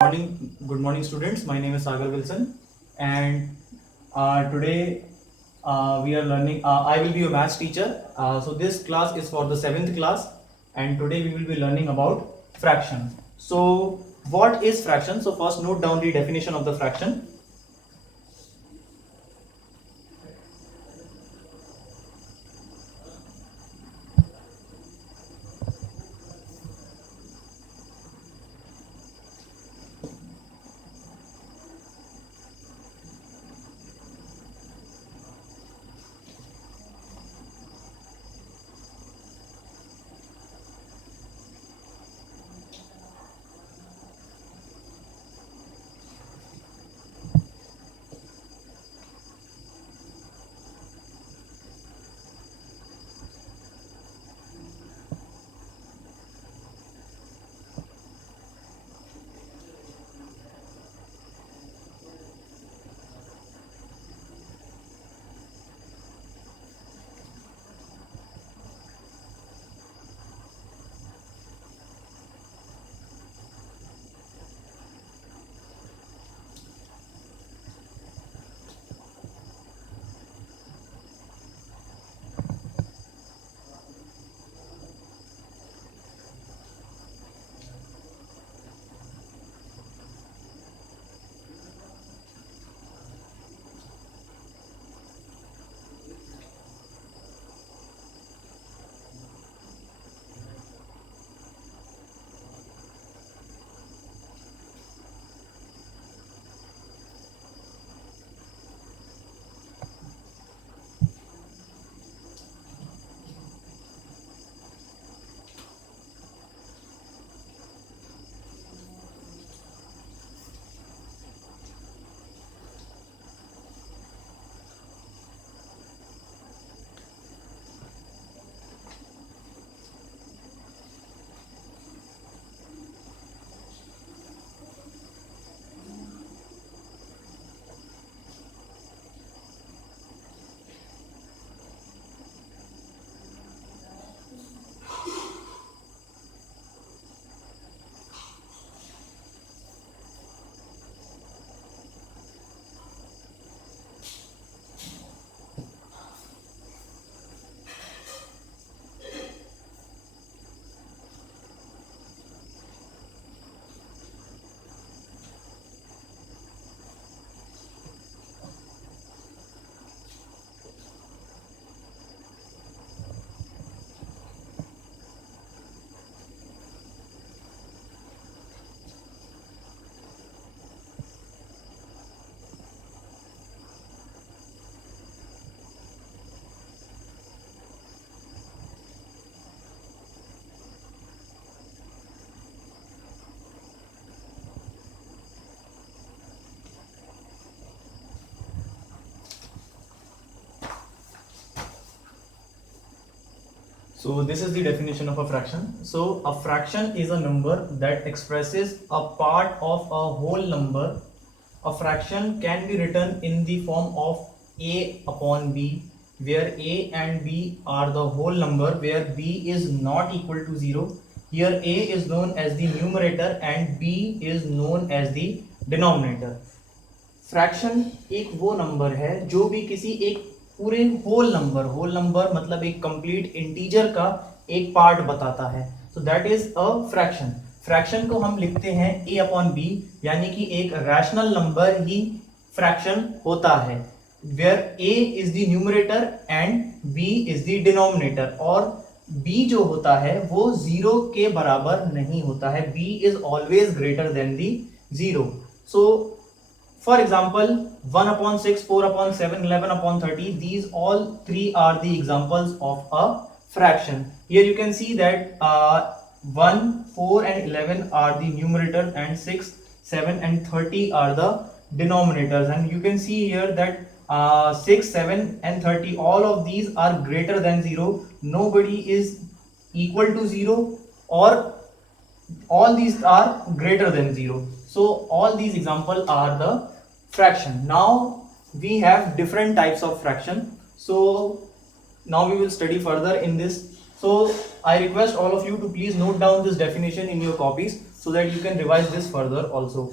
Good morning, students. My name is Sagar Wilson, and today we are learning. I will be your maths teacher. So this class is for the seventh class, and today we will be learning about fraction. So what is fraction? So first, note down the definition of the fraction. So this is the definition of a fraction. So a fraction is a number that expresses a part of a whole number. A fraction can be written in the form of a upon b, where a and b are the whole number, where b is not equal to 0. Here a is known as the numerator and b is known as the denominator. Fraction एक वो number है जो भी किसी एक पूरे whole number मतलब एक कंप्लीट इंटीजर का एक पार्ट बताता है. So that is a fraction. Fraction को हम लिखते हैं a अपॉन बी, यानी कि एक रैशनल नंबर ही फ्रैक्शन होता है, where a is the numerator and b is the denominator. और b जो होता है वो 0 के बराबर नहीं होता है. b is always greater than the 0. So for example, 1 upon 6, 4 upon 7, 11 upon 30, these all three are the examples of a fraction. Here you can see that 1, 4 and 11 are the numerators and 6, 7 and 30 are the denominators. And you can see here that 6, 7 and 30, all of these are greater than 0. Nobody is equal to 0, or all these are greater than 0. So all these examples are the fraction. Now we have different types of fraction. So now we will study further in this. So I request all of you to please note down this definition in your copies so that you can revise this further also.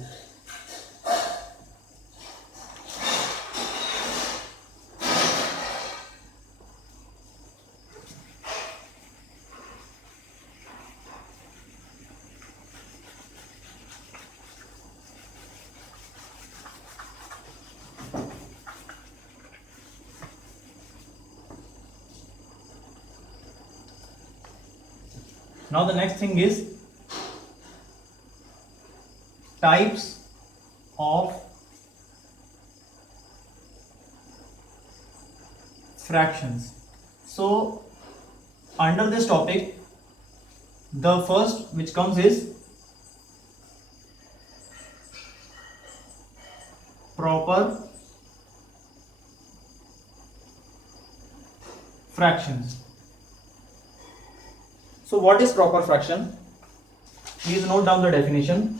Now the next thing is types of fractions. So under this topic, the first which comes is proper fractions. So what is proper fraction? Please note down the definition.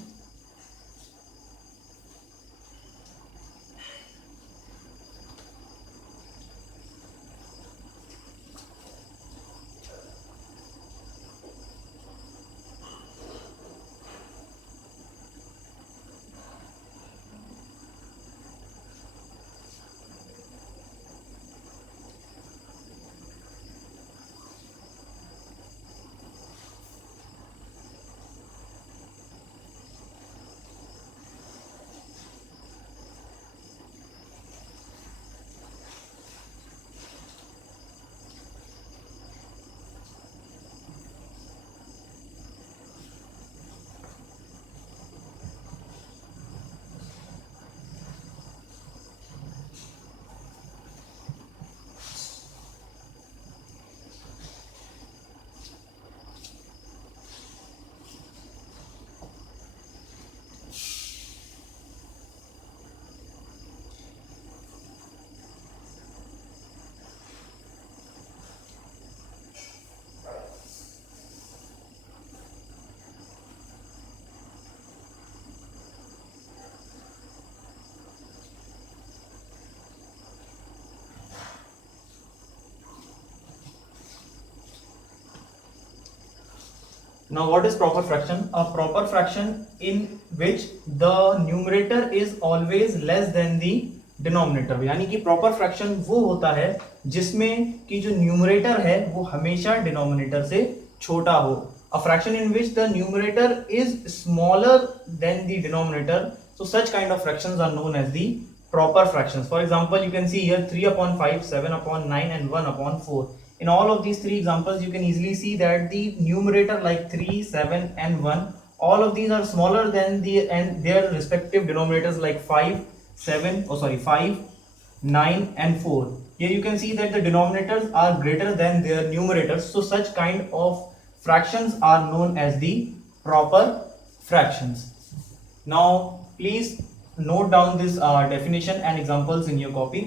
Now what is proper fraction? A proper fraction in which the numerator is always less than the denominator. यानी कि proper fraction वो होता है जिसमें कि जो numerator है वो हमेशा denominator से छोटा हो. A fraction in which the numerator is smaller than the denominator. So such kind of fractions are known as the proper fractions. For example, you can see here 3/5, 7/9 and 1/4. In all of these three examples, you can easily see that the numerator like 3, 7 and 1, all of these are smaller than their respective denominators like 5, 9 and 4. Here you can see that the denominators are greater than their numerators. So such kind of fractions are known as the proper fractions. Now please note down this definition and examples in your copy.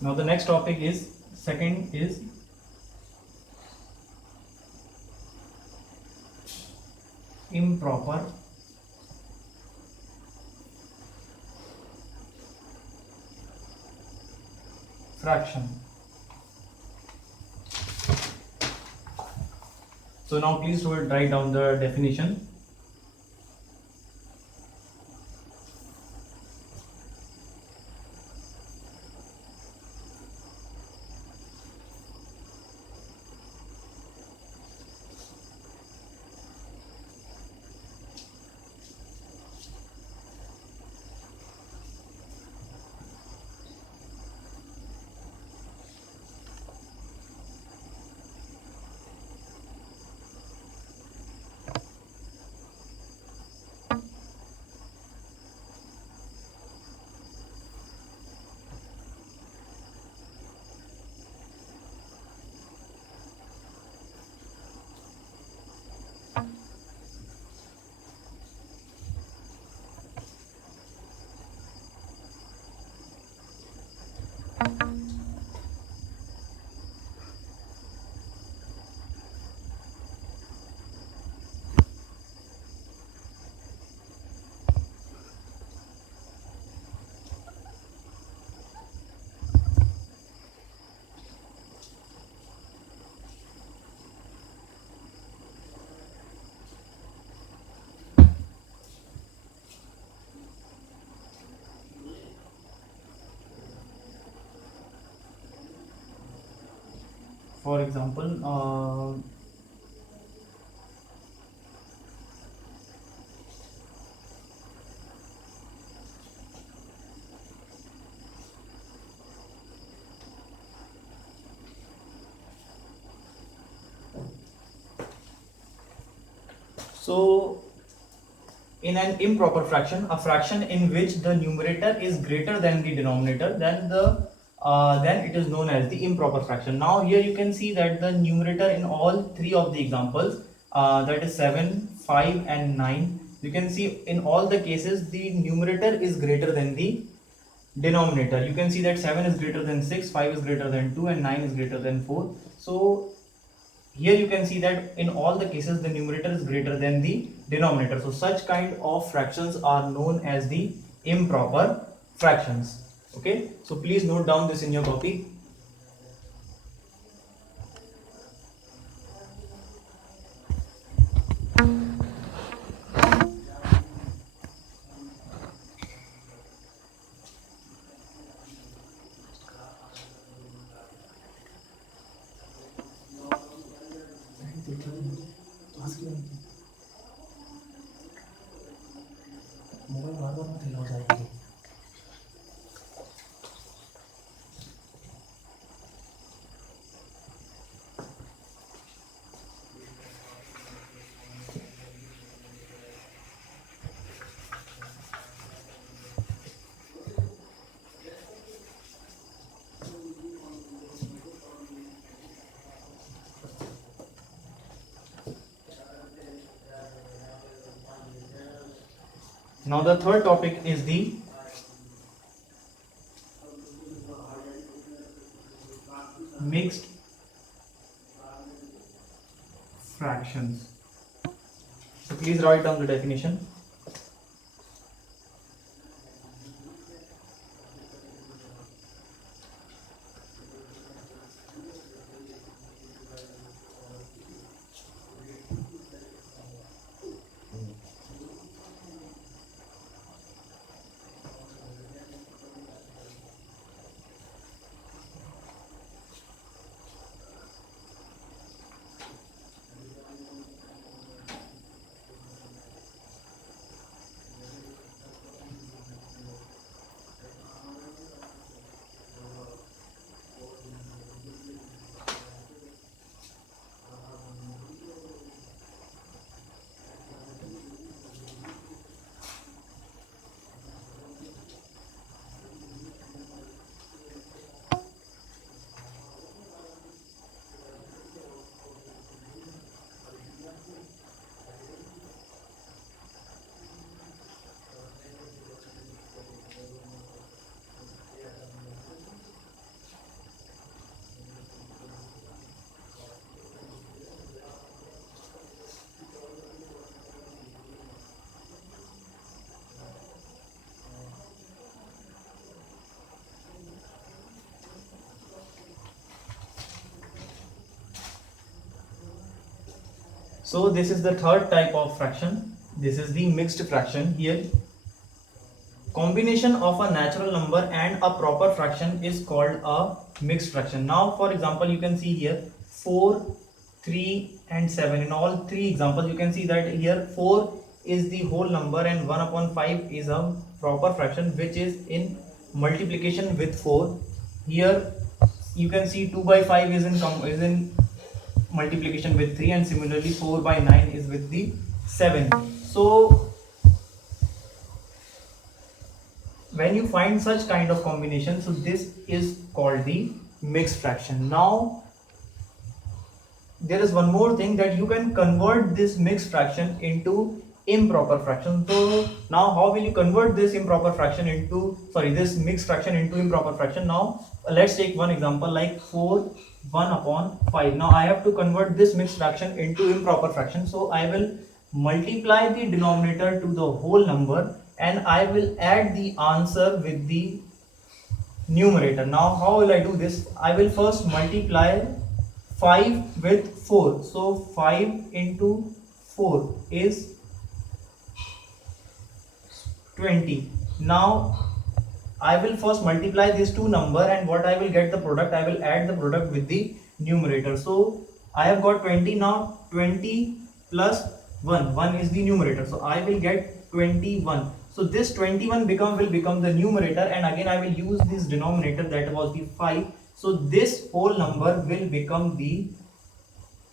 Now the next topic is second is improper fraction. So now please write down the definition. For example, so in an improper fraction, a fraction in which the numerator is greater than the denominator, then it is known as the improper fraction. Now here you can see that the numerator in all three of the examples, that is 7, 5 and 9, you can see in all the cases the numerator is greater than the denominator. You can see that 7 is greater than 6, 5 is greater than 2 and 9 is greater than 4. So here you can see that in all the cases the numerator is greater than the denominator. So such kind of fractions are known as the improper fractions. Okay, so please note down this in your copy. Now the third topic is the mixed fractions. So please write down the definition. So this is the third type of fraction. This is the mixed fraction. Here combination of a natural number and a proper fraction is called a mixed fraction. Now for example, you can see here 4, 3 and 7. In all three examples you can see that here 4 is the whole number and 1 upon 5 is a proper fraction which is in multiplication with 4. Here you can see 2 by 5 is in multiplication with 3 and similarly 4 by 9 is with the 7. So when you find such kind of combination, so this is called the mixed fraction. Now there is one more thing, that you can convert this mixed fraction into improper fraction. So now how will you convert this this mixed fraction into improper fraction? Now let's take one example like 4 1 upon 5. Now I have to convert this mixed fraction into improper fraction, so I will multiply the denominator to the whole number and I will add the answer with the numerator. Now how will I do this? I will first multiply 5 with 4. So 5 into 4 is 20. Now I will first multiply these two number and what I will get the product, I will add the product with the numerator. So I have got 20 now. 20 plus 1, 1 is the numerator, so I will get 21. So this 21 will become the numerator, and again I will use this denominator, that was the 5. So this whole number will become the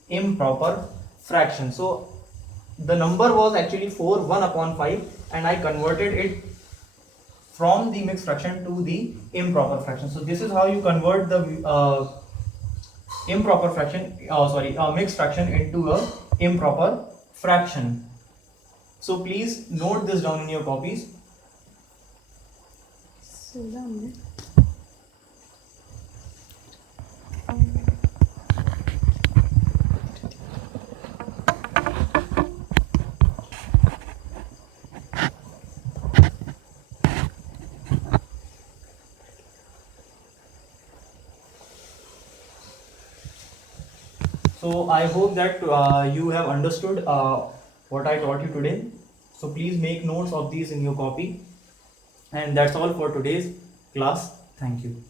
improper fraction. So the number was actually 4, 1 upon 5, and I converted it from the mixed fraction to the improper fraction. So this is how you convert the improper fraction, mixed fraction into a improper fraction. So please note this down in your copies. So I hope that you have understood what I taught you today. So please make notes of these in your copy. And that's all for today's class. Thank you.